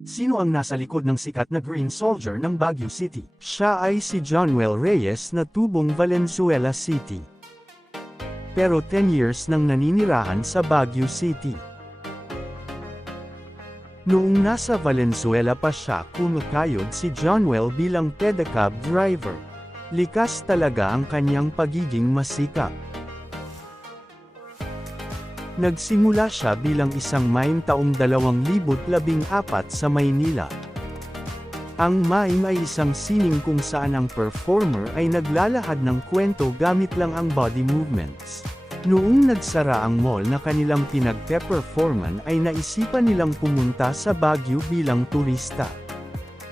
Sino ang nasa likod ng sikat na Green Soldier ng Baguio City? Siya ay si Jonuel Reyes na tubong Valenzuela City. Pero 10 years nang naninirahan sa Baguio City. Noong nasa Valenzuela pa siya kumakayod si Jonuel bilang pedicab driver. Likas talaga ang kanyang pagiging masikap. Nagsimula siya bilang isang mime taong 2014 sa Maynila. Ang mime ay isang sining kung saan ang performer ay naglalahad ng kwento gamit lang ang body movements. Noong nagsara ang mall na kanilang pinagpe-performan ay naisipan nilang pumunta sa Baguio bilang turista.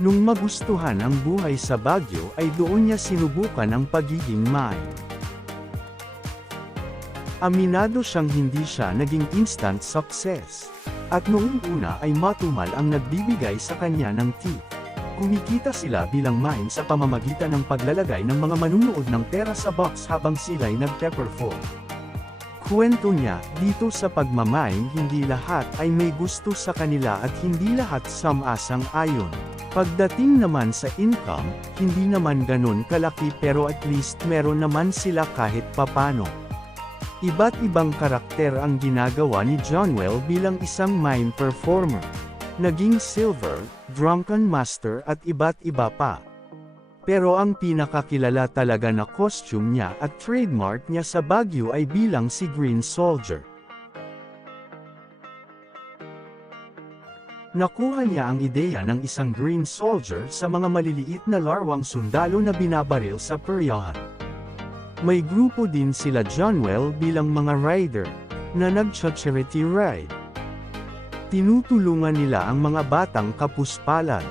Nung magustuhan ang buhay sa Baguio ay doon niya sinubukan ang pagiging mime. Aminado siyang hindi siya naging instant success. At noong una ay matumal ang nagbibigay sa kanya ng tip. Kumikita sila bilang mime sa pamamagitan ng paglalagay ng mga manunood ng pera sa box habang sila'y nagpe-perform. Kwento niya, dito sa pagmamime hindi lahat ay may gusto sa kanila at hindi lahat sumasang-ayon. Pagdating naman sa income, hindi naman ganun kalaki pero at least meron naman sila kahit papano. Iba't ibang karakter ang ginagawa ni Jonuel bilang isang mime performer. Naging silver, drunken master at iba't iba pa. Pero ang pinakakilala talaga na costume niya at trademark niya sa Baguio ay bilang si Green Soldier. Nakuha niya ang ideya ng isang Green Soldier sa mga maliliit na larwang sundalo na binabaril sa peryahan. May grupo din sila Jonuel bilang mga rider, na nag-charity ride. Tinutulungan nila ang mga batang kapuspalad,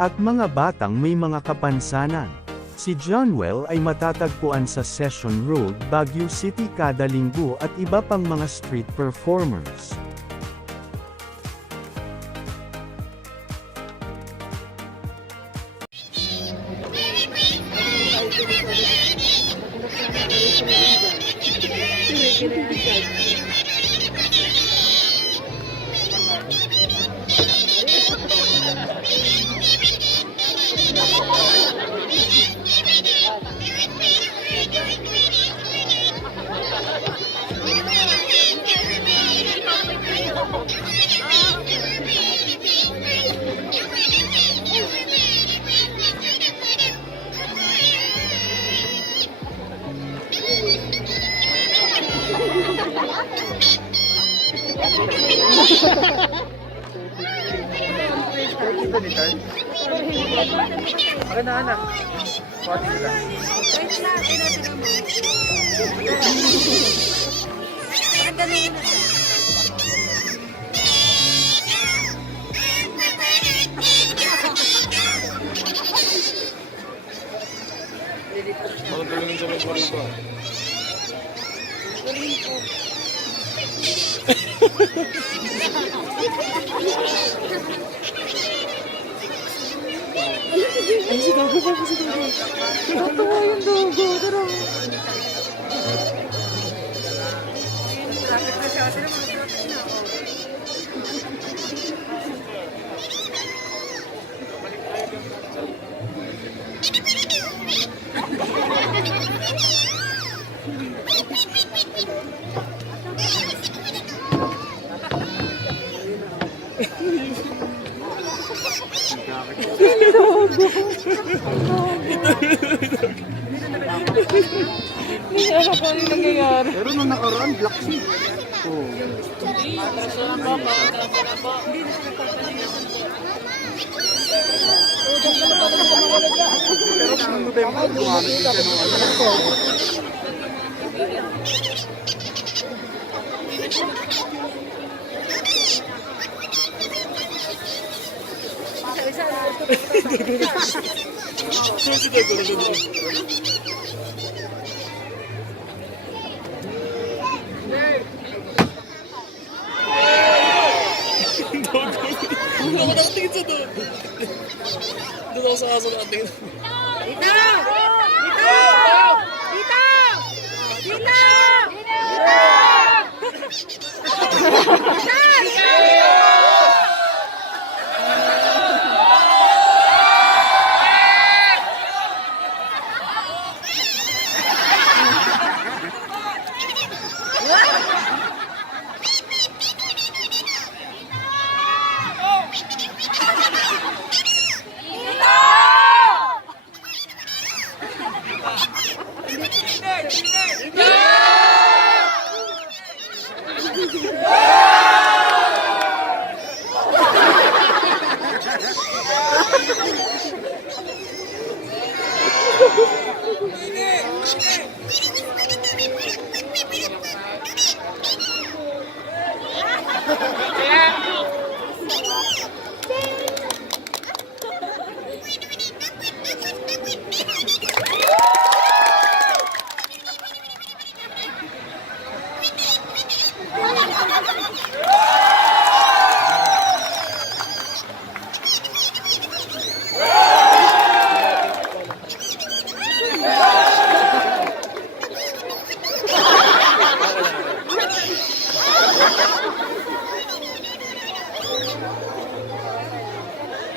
at mga batang may mga kapansanan. Si Jonuel ay matatagpuan sa Session Road, Baguio City kada linggo at iba pang mga street performers. Anak. Pati sila. Magdulungin sa mga ito. Ay, si Gago pa si Gago. Tatawa yung Gago. Tara. Lapit na siya. Tara, malapit na. Hindi ako pa rin nangyayari. Pero nung nakaraan, black sea. Oh. Pero nung November, gumamit din siya nung Doon ako nakatingin sa doon. Doon ako sa aso nakatingin. Dito! Dito! Dito! Dito! Dito! Dito!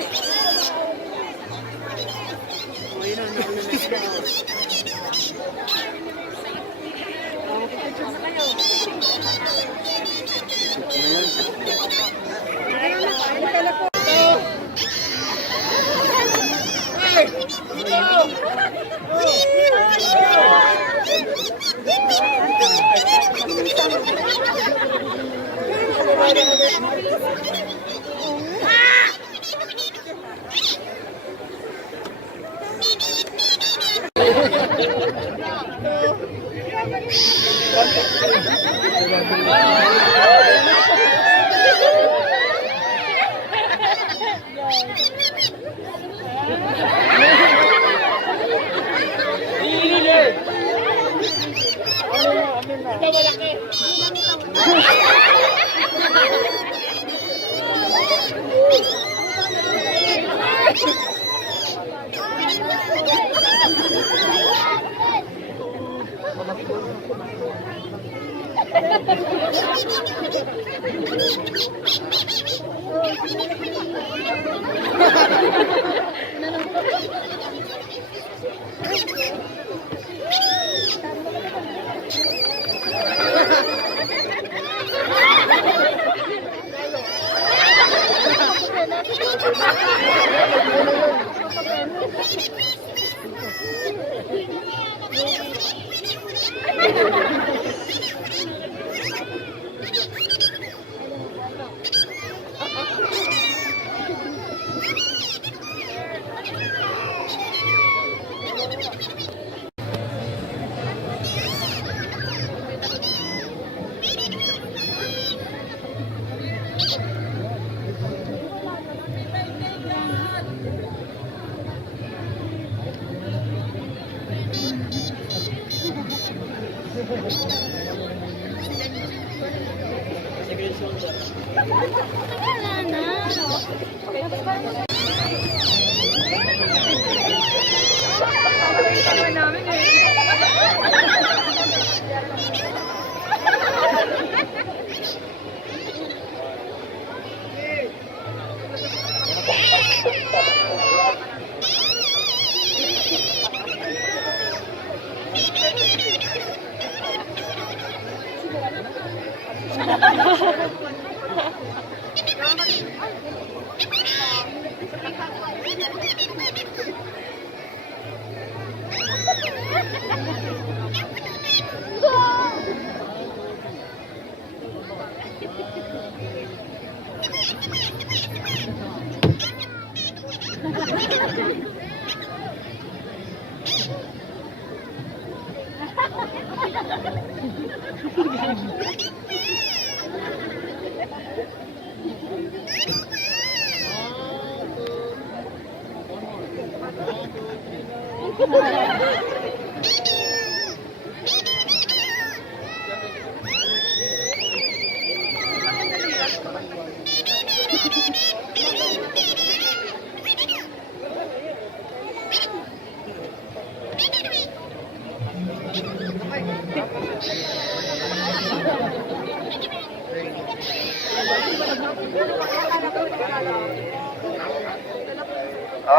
Oh, yun ang nauna na sila. Oh, magpipicture na kayo.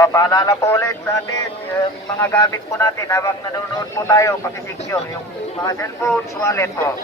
Paalala po ulit sa atin, yung mga gamit po natin, habang nanonood po tayo, pakisecure yung mga cellphones, wallet po.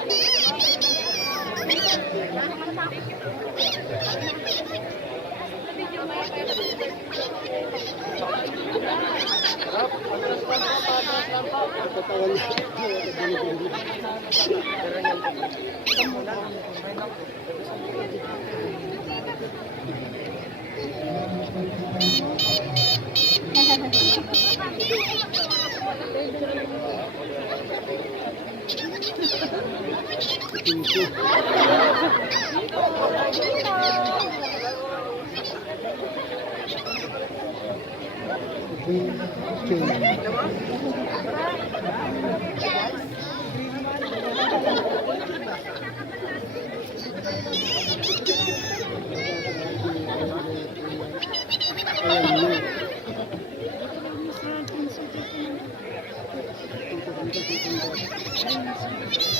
Thank you.